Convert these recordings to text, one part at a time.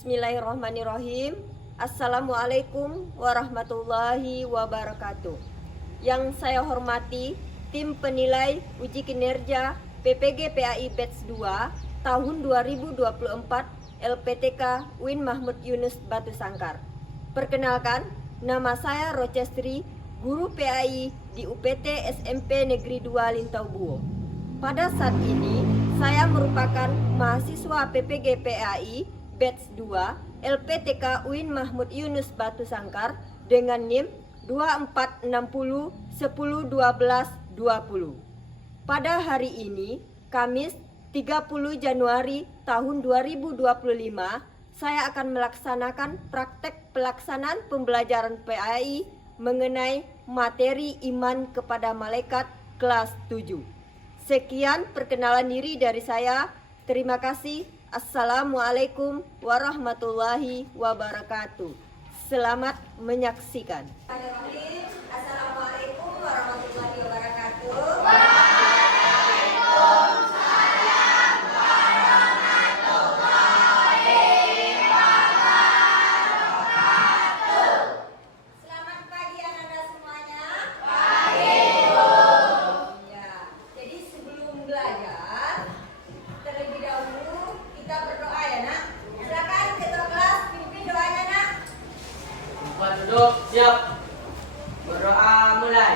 Bismillahirrahmanirrahim. Assalamualaikum warahmatullahi wabarakatuh. Yang saya hormati tim penilai uji kinerja PPG PAI Batch 2 tahun 2024 LPTK UIN Mahmud Yunus Batu Sangkar. Perkenalkan, nama saya Rochestri, guru PAI di UPT SMP Negeri 2 Lintaubuo. Pada saat ini, saya merupakan mahasiswa PPG PAI Batch 2 LPTK UIN Mahmud Yunus Batu Sangkar dengan NIM 2460101220. Pada hari ini, Kamis 30 Januari tahun 2025, saya akan melaksanakan praktek pelaksanaan pembelajaran PAI mengenai materi iman kepada malaikat kelas 7. Sekian perkenalan diri dari saya. Terima kasih. Assalamualaikum warahmatullahi wabarakatuh. Selamat menyaksikan. Assalamualaikum warahmatullahi wabarakatuh. Duduk, siap. Berdoa mulai.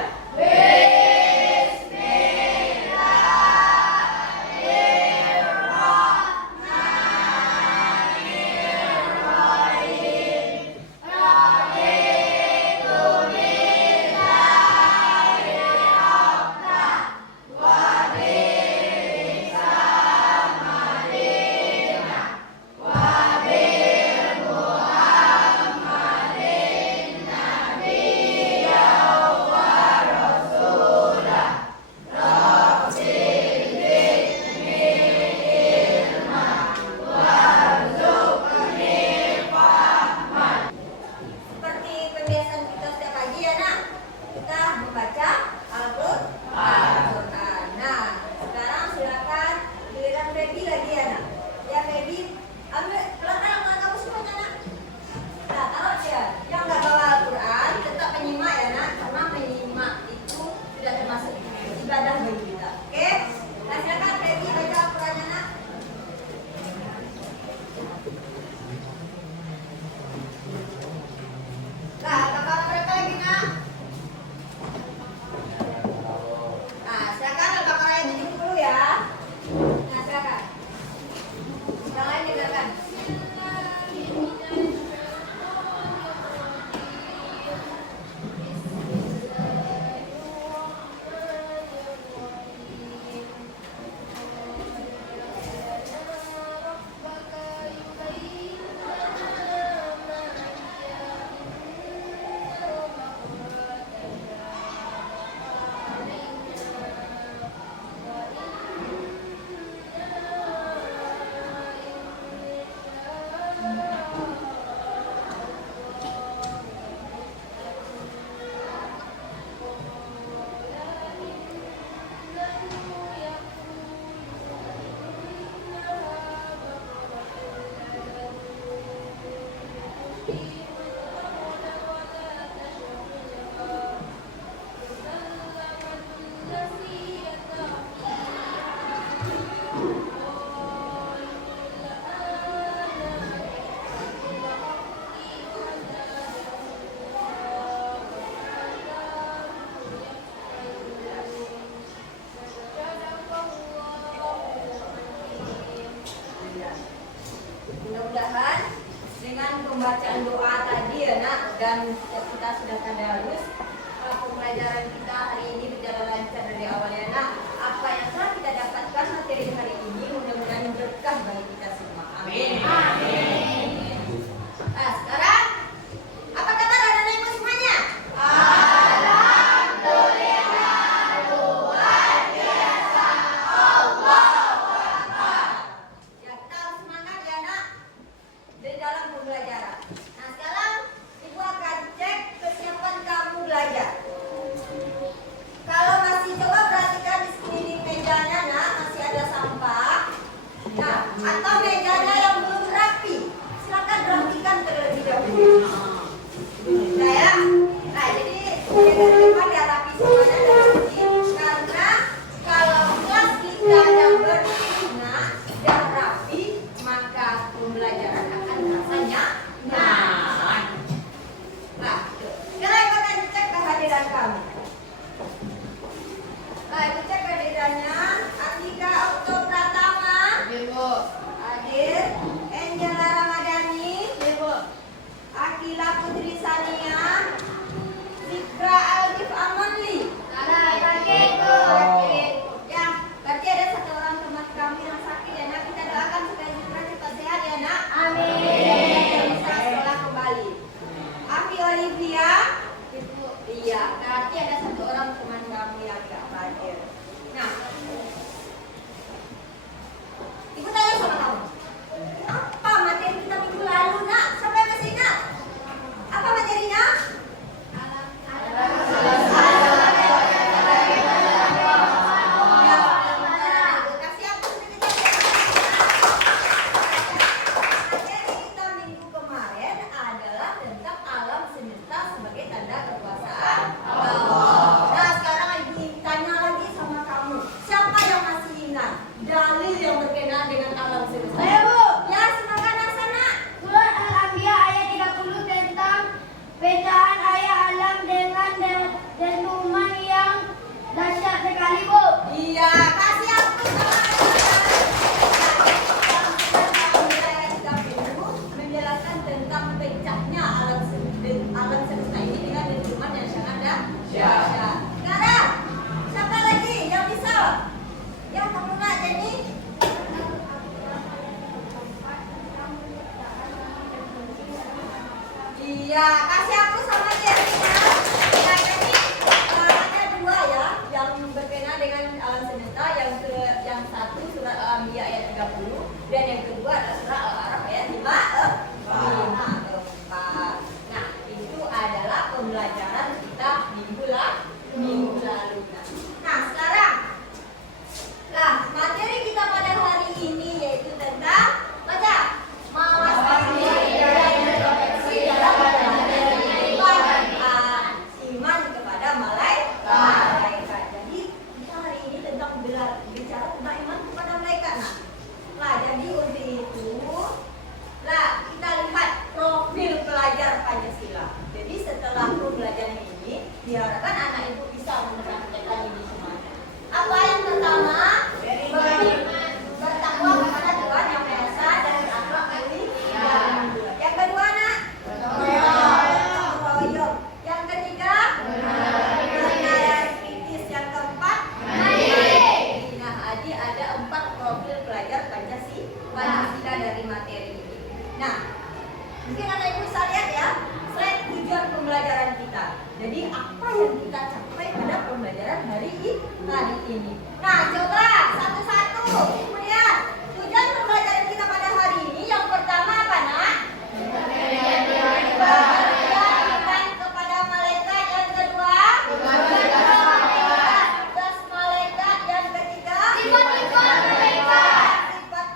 Mudah-mudahan dengan pembacaan doa tadi ya nak, dan kita sudah tadarus, pembelajaran kita hari ini berjalan lancar dari awal ya nak. Apa yang telah kita dapatkan materi hari ini mudah-mudahan berkah bagi kita semua. Amin. Amin. Nah, sekarang apa kata anak ibu semuanya? Nah, sekarang ibu akan cek kesiapan kamu belajar. Nah, ibu cek kehadirannya. Andika Okto Pratama. Ibu. Hadir. Angela Ramadhani. Ibu. Akila Putri Sania. Zikra Alif Amonli. Ya, berarti ada satu orang teman kami yang sakit ya nak. Kita doakan supaya Zikra cepat sehat ya nak. Amin. Bisa sekolah kembali. Afi Olivia. Iya, berarti ada satu orang teman kamu yang gak hadir. Nah, ibu tanya sama kamu, apa materi kita minggu lalu nak? Sampai ke sini nak? Apa materinya? Kasih aku sedikit. Materi kita minggu kemarin adalah tentang alam semesta sebagai tanda kekuasaan Allah. Nah, sekarang ibu tanya lagi sama kamu, siapa yang masih ingat dalil yang berkenaan dengan alam semesta? Ayo, Bu. Ya, silakan Hasanah. Surah Al-Anbiya ayat 30 tentang pecahan ayat alam dengan dentuman yang dahsyat sekali, Bu. Iya, kasih aku sama menjelaskan tentang pecahnya alam semesta ini dengan dentuman yang sangat dahsyat. Sekarang, siapa lagi yang bisa? Ya, kamu nak jadi. Iya, kasih aku sama Jerina. Ya, jadi ada dua ya yang berkenaan dengan alam semesta. Yang satu surat Al-Anbiya ayat 30 dan yang kedua adalah surat Al-A'raf ayat 54. Nah, itu adalah pembelajaran kita minggu lalu. Nah, sekarang materi kita pada hari ini yaitu tentang baca mawas diri dan introspeksi dalam iman kepada malaikat. Jadi kita hari ini tentang bicara tentang iman kepada malaikat. Nah, jadi untuk itu, kita lihat profil pelajar Pancasila. Jadi setelah pembelajaran ini, diharapkan anak ibu bisa mempraktekkan ini semuanya. Apa yang pertama? Bertakwa kepada Tuhan yang Maha Esa dan berakhlak mulia. Yang kedua, nak? Royong. Yang ketiga? Bernada kritis. Yang keempat? Nah, Adi ada 4 profil pelajar Pancasila dari materi ini. Nah, mungkin anak ibu bisa lihat ya, slide tujuan pembelajaran kita. Jadi apa yang kita capai pada pembelajaran hari ini. Nah, coba satu-satu ibu lihat tujuan pembelajaran kita pada hari ini. Yang pertama apa nak? Iman kepada malaikat. Yang kedua? Tugas malaikat. Yang ketiga? Sifat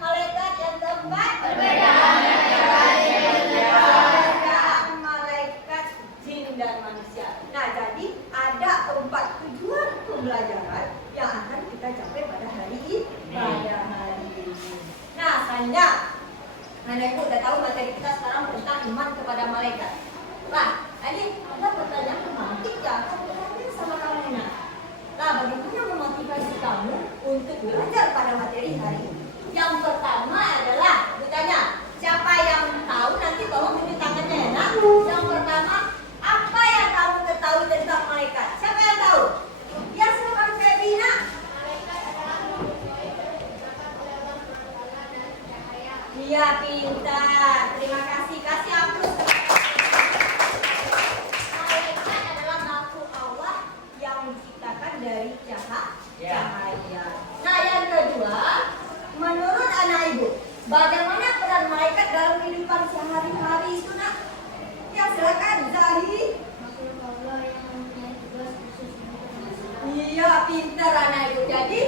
malaikat. Yang keempat? Perbedaan malaikat jin dan manusia. Nah, jadi ada 4 tujuan pembelajaran yang akan kita capai pada hari ini. Nah, selanjutnya, Anda ibu udah tahu materi kita sekarang tentang iman kepada malaikat. Nah, ini ada pertanyaan romantik ya, akan bertanya sama kamu nah. Nah, bagaimana memotivasi kamu untuk belajar pada materi hari ini? Yang pertama adalah bertanya, siapa yang tahu nanti tolong tunjuk tangannya ya nak. Yang pertama, apa yang kamu ketahui tentang malaikat? Siapa yang tahu? Ya, silakan Febi nak. Iya, pintar. Terima kasih. Kasih aplaus. Malaikat adalah makhluk Allah yang diciptakan dari cahaya. Nah, yang kedua, menurut anak ibu, bagaimana peran malaikat dalam kehidupan sehari-hari itu nak? Ya, silakan Zahi. Iya, pintar anak ibu. Jadi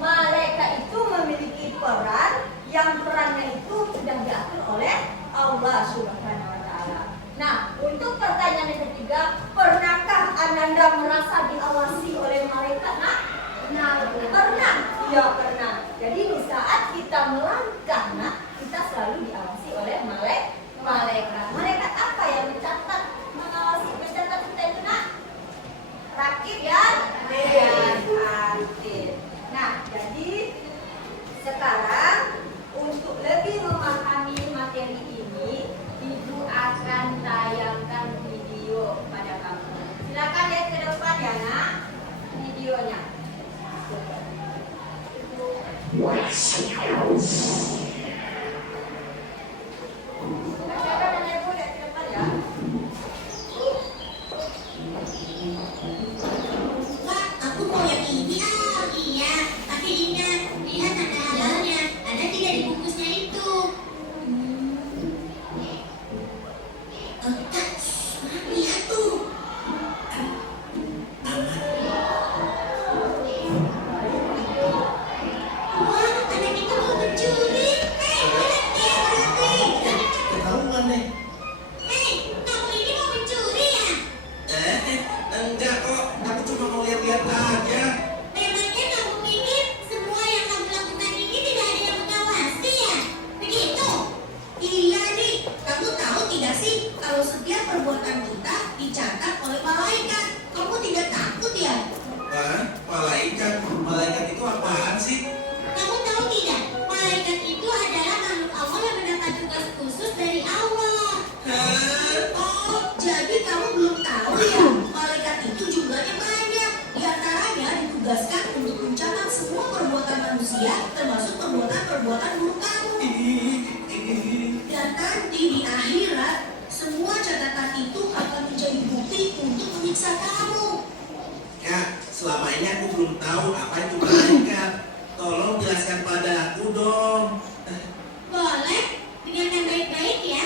malaikat itu memiliki peran yang perannya itu sudah diatur oleh Allah Subhanahu wa Ta'ala. Nah, untuk pertanyaan yang ketiga, pernahkah Ananda merasa diawasi oleh malaikat? Nah, pernah. Iya, pernah. Jadi di saat kita melangkah, nah, kita selalu diawasi oleh malaikat. Malaikat apa yang mencatat kita itu nak? Rakib ya? Wah, aku mau yang ini. Ah, iya. Tapi ingat, lihat tanda halalnya. Ada tidak di bungkusnya itu? Kak, lihat tuh. Wah, anak itu mau mencuri. Berhenti. Ketahuan deh. Kamu ini mau mencuri ya? Enggak kok. Aku cuma mau lihat-lihat aja. Memangnya kamu pikir semua yang kamu lakukan ini tidak ada yang mengawasi ya? Begitu? Iya nih, kamu tahu tidak sih kalau setiap perbuatan kita dicatat oleh malaikat? Kamu tidak takut ya? Hah? Malaikat? Malaikat itu apaan sih? Kamu tahu tidak? Malaikat itu adalah makhluk Allah yang mendapat tugas khusus dari Allah. Hah? Oh, jadi kamu belum tahu ya? Malaikat itu jumlahnya banyak. Di antaranya ditugaskan untuk mencatat semua perbuatan manusia, termasuk perbuatan-perbuatan buruk kamu. Dan nanti di akhirat, semua catatan itu akan menjadi bukti untuk menyiksa kamu. Kak, selama ini aku belum tahu apa itu malaikat. Tolong jelaskan pada aku dong. Boleh? Dengan yang baik-baik ya.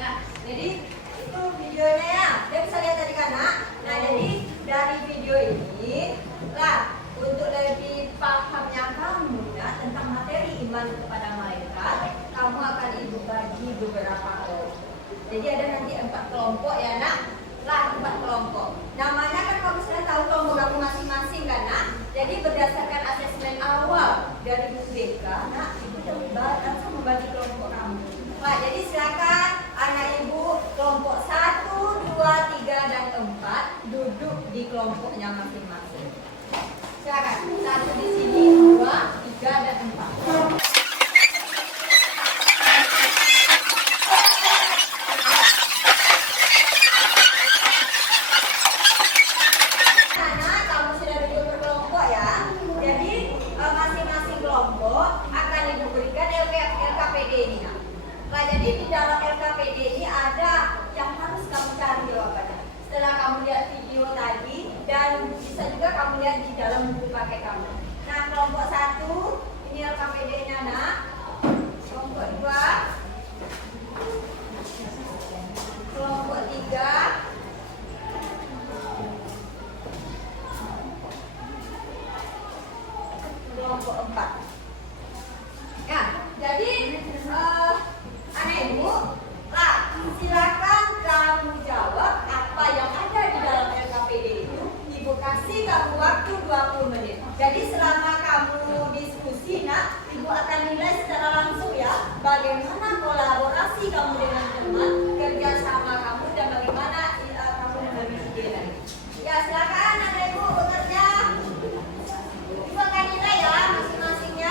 Nah, jadi itu videonya ya. Dia bisa lihat tadi kan, Nak? Nah, jadi dari video ini, lah untuk lebih pahamnya kamu ya tentang materi iman kepada malaikat, kamu akan ibu bagi beberapa kelompok. Jadi ada nanti 4 kelompok ya, Nak? Lah 4 kelompok. Namanya kan kamu sudah tahu kelompok kamu masing-masing kan, Nak? Jadi berdasarkan asesmen awal dari Bu BK, Nak, ibu sudah membagi kelompok kamu. Pak, jadi silakan anak ibu kelompok 1, 2, 3, dan 4 duduk di kelompoknya masing-masing. Silakan, 1 di sini, 2, 3, dan 4. Anak, kamu sudah duduk berkelompok ya. Jadi masing-masing kelompok akan ibu berikan LKPD ini, Nak. Nah, jadi di dalam LKPD ini ada yang harus kamu cari jawabannya. Setelah kamu lihat video tadi dan bisa juga kamu lihat di dalam buku paket kamu. Nah, kelompok 1 ini LKPD-nya, Nak. Kelompok 2, kelompok 3, kelompok 4. Ya, jadi anak ibu, lah silakan kamu jawab apa yang ada di dalam LKPD itu. Ibu kasih kamu waktu 20 menit. Jadi selama kamu diskusi, Nak, ibu akan nilai secara langsung ya bagaimana kolaborasi kamu dengan teman, kerjasama kamu, dan bagaimana kamu membagi ide lagi. Ya, silakan anak ibu bekerja. Ibu akan nilai ya masing-masingnya.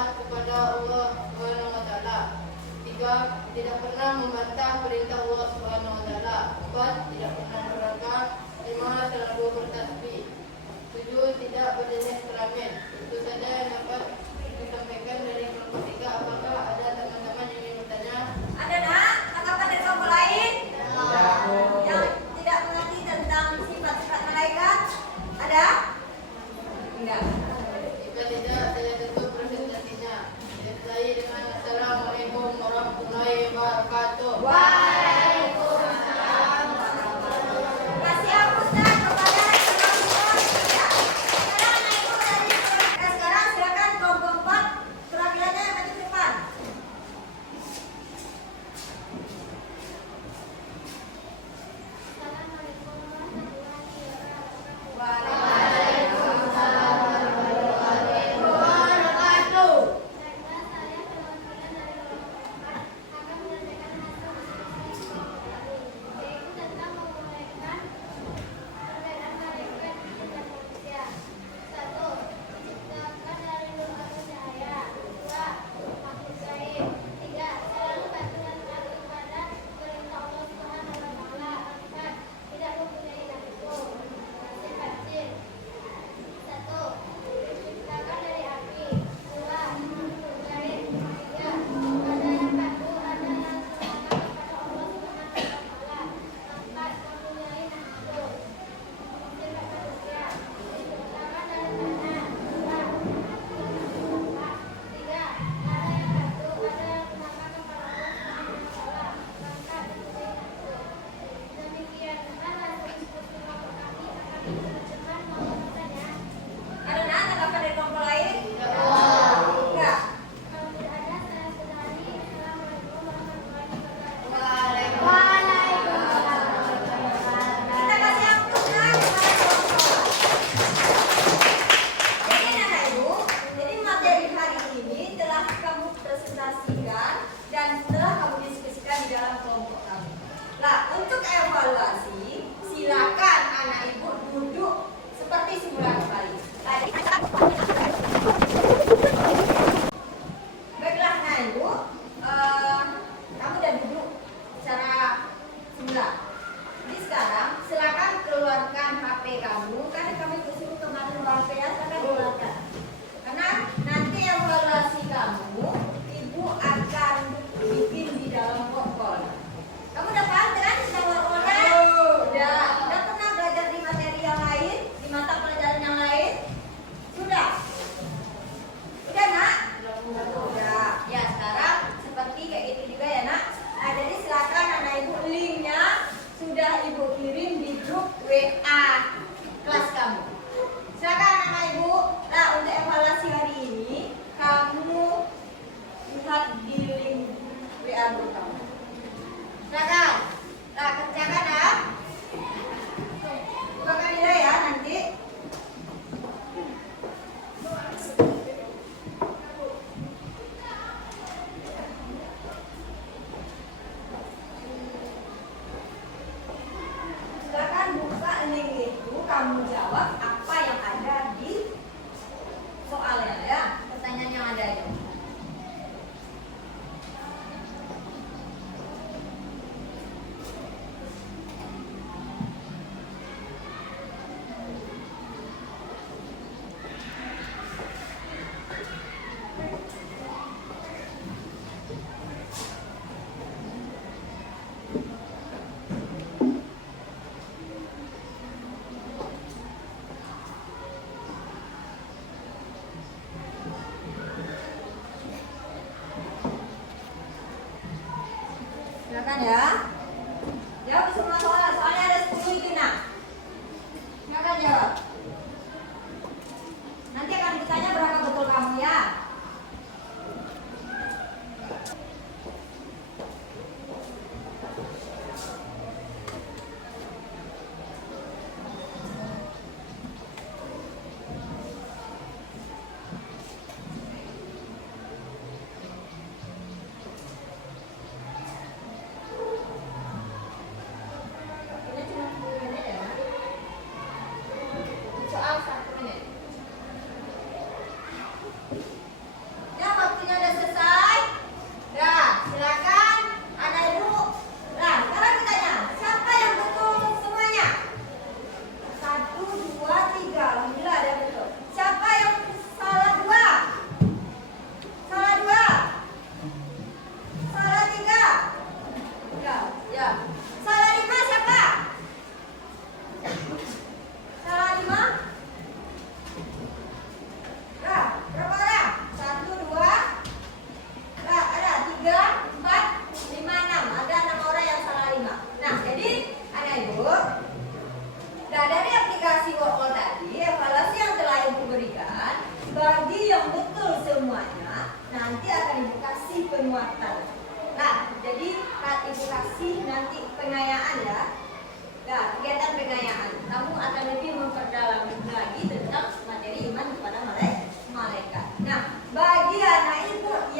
taat kepada Allah Subhanahu wa taala. 3. Tidak pernah membantah perintah Allah Subhanahu wa taala. 4. Tidak pernah durhaka. 5. Selalu bertasbih. 7. Tidak berjenis kelamin. Itu saja yang dapat disampaikan dari kelompok 3. Apakah ada teman-teman yang ingin bertanya? Ada nak? Tanggapan dari kelompok lain? Yang tidak mengerti tentang sifat-sifat malaikat? Ada? Enggak. Jika tidak, saya tutup presentasinya. Saya selesai dengan Assalamualaikum warahmatullahi wabarakatuh. Waalaikumsalam. Kasih aku Ustaz kepada kelompok ya. Sekarang naik dari sekarang silakan kelompok 4 perwakilannya yang maju ke depan. Assalamualaikum warahmatullahi wabarakatuh. Waalaikumsalam Karena saya perwakilan dari kelompok 4 akan menyampaikan hasil diskusi kelompok kami, yaitu tentang membolehkan perbedaan malaikat dan manusia. 1. Diciptakan dari nur atau cahaya. 2. Makhluk gaib. 3. Selalu patuh dan taat kepada perintah Allah Subhanahu wa taala. 4. Tidak mempunyai nafsu. Sifat jin. 1. Diciptakan dari api. 2. Makhluk gaib. 3. Ada yang patuh, ada yang durhaka kepada Allah Subhanahu wa taala. 4. Mempunyai nafsu. Sifat manusia. Diciptakan dari tanah. 2. Tiga, ada yang patuh, ada yang durhaka kepada Allah Subhanahu wa taala. 4. Mempunyai nafsu. Demikianlah hasil diskusi kelompok kami. Akan diterjemahkan mau bertanya? Ada nak tanggapan dari kelompok lain? Enggak. Kalau tidak ada, saya sudahi. Assalamualaikum warahmatullahi wabarakatuh. Kita kasih aku Ustaz kepada kelompok. Jadi anak ibu, jadi materi hari ini telah kamu presentasikan dan telah kamu diskusikan di dalam kelompok kamu. Nah, untuk evaluasi, silakan anak ibu duduk seperti semula kembali. Baiklah anak ibu, kamu udah duduk secara semula. Jadi sekarang silakan keluarkan HP kamu, karena kami disuruh kemarin bawa HP ya, silakan keluarkan. Karena nanti evaluasi kamu, ibu akan bikin di dalam workbook. Kamu udah paham kan tentang workbooknya? Udah pernah belajar di materi yang lain, di mata pelajaran yang lain? Sudah? Udah nak? Udah. Ya sekarang seperti kayak gitu juga ya nak. Nah jadi silakan anak ibu linknya sudah ibu kirim di grup WA kelas kamu. Silakan anak ibu. Nah untuk evaluasi hari ini kamu lihat di link WA grup kamu. Silakan. Nah kerjakan ya. Bukakan nilai ya nanti. Silakan buka link itu, kamu jawab apa yang ada di soalnya ya, pertanyaan yang ada itu. Silakan ya. Jawab semua soal, soalnya ada 10 itu nak. Silakan jawab. Nanti akan ditanya berapa betul kamu ya.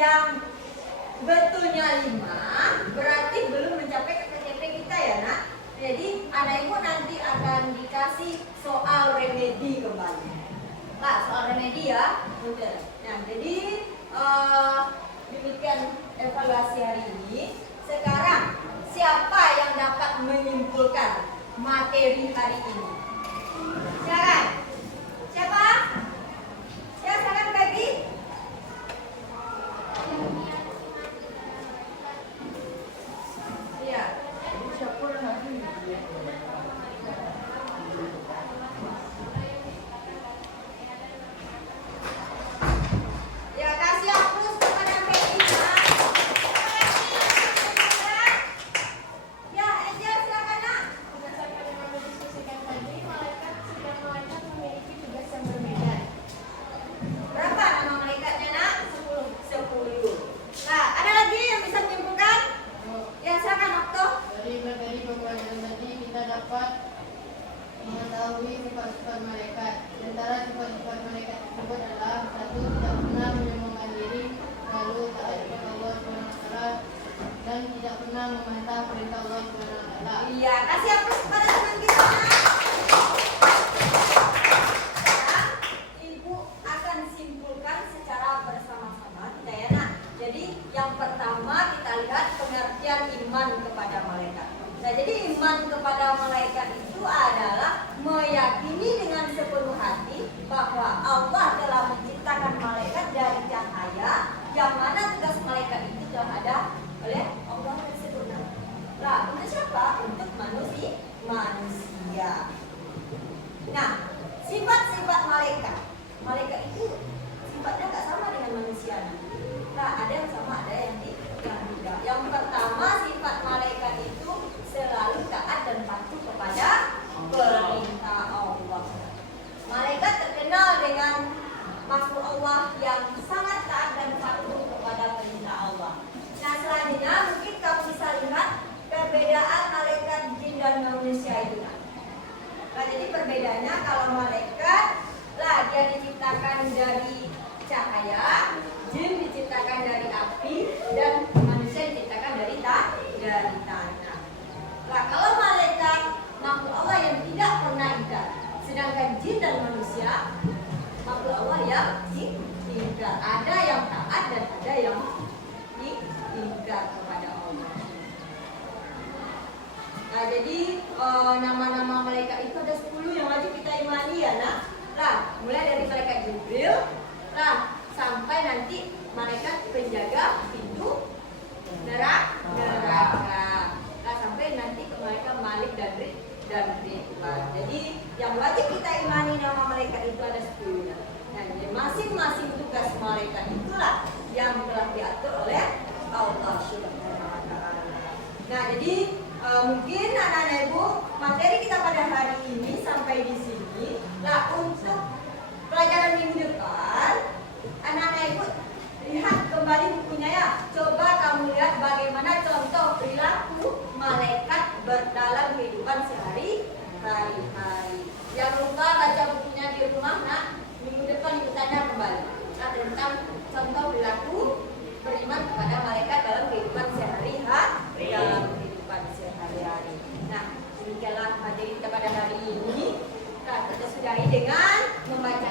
yang betulnya 5 berarti belum mencapai KTP kita ya nak. Jadi anak ibu nanti akan dikasih soal remedi kembali. Nah, soal remedi ya. Nah, jadi demikian evaluasi hari ini. Sekarang siapa yang dapat menyimpulkan materi hari ini? Silakan. Siapa? Ya, silakan Baby. Iya. Ya, kasih hapus kepada Baby. Ya, Angel silakan nak. Berdasarkan yang kami diskusikan tadi, malaikat setiap malaikat memiliki tugas yang berbeda. Berapa nama malaikatnya nak? 10. 10. Nah, ada lagi yang bisa menyimpulkan? Ya, silakan Okto. Dari materi pembelajaran tadi kita dapat mengetahui sifat-sifat malaikat. Di antara sifat-sifat malaikat tersebut adalah: 1. Tidak pernah menyombongkan diri, lalu taat kepada Allah SWT, dan tidak pernah membantah perintah Allah SWT. Iya, kasih hapus kepada teman kita. Sekarang Ibu akan simpulkan secara bersama-sama kita ya nak. Jadi yang pertama kita lihat pengertian iman kepada malaikat. Nah, jadi iman kepada malaikat itu adalah meyakini dengan sepenuh hati bahwa Allah telah menciptakan malaikat dari cahaya, yang mana tugas malaikat itu telah ada oleh Allah tersebut. Nah, untuk siapa? Untuk manusia. Nah, sifat-sifat malaikat. Malaikat itu sifatnya nggak sama dengan manusia. Nah, ada yang sama, ada yang tidak. Yang pertama, sifat malaikat itu selalu taat dan patuh kepada perintah Allah. Malaikat terkenal dengan makhluk Allah yang sangat taat dan patuh kepada perintah Allah. Nah, selanjutnya mungkin kamu bisa lihat perbedaan malaikat jin dan manusia itu. Nah, jadi perbedaannya kalau malaikat lah dia diciptakan dari cahaya, jin diciptakan dari api, dan manusia diciptakan dari tanah. Nah, kalau malaikat makhluk Allah yang tidak pernah ingkar, sedangkan jin dan manusia makhluk Allah yang ingkar. Ada yang taat dan ada yang ingkar kepada Allah. Nah, jadi nama-nama malaikat itu ada 10 yang wajib kita imani ya nak. Nah, mulai dari malaikat Jibril, nah sampai nanti malaikat penjaga pintu neraka. Nah, sampai nanti ke malaikat Malik dan Ridwan. Jadi yang wajib kita imani nama malaikat itu ada 10. Nah, jadi masing-masing tugas malaikat itulah yang telah diatur oleh Allah Subhanahu wa taala. Nah, jadi mungkin anak-anak ibu materi kita pada hari ini sampai di sini. Nah, untuk pelajaran minggu depan anak-anak ibu lihat kembali bukunya ya. Coba kamu lihat bagaimana contoh perilaku malaikat dalam kehidupan sehari-hari. Jangan lupa baca bukunya di rumah nak. Minggu depan ibu tanya kembali tentang contoh perilaku beriman kepada malaikat dalam kehidupan sehari-hari. Nah, demikianlah materi kita pada hari ini. Nah, kita sudahi dengan membaca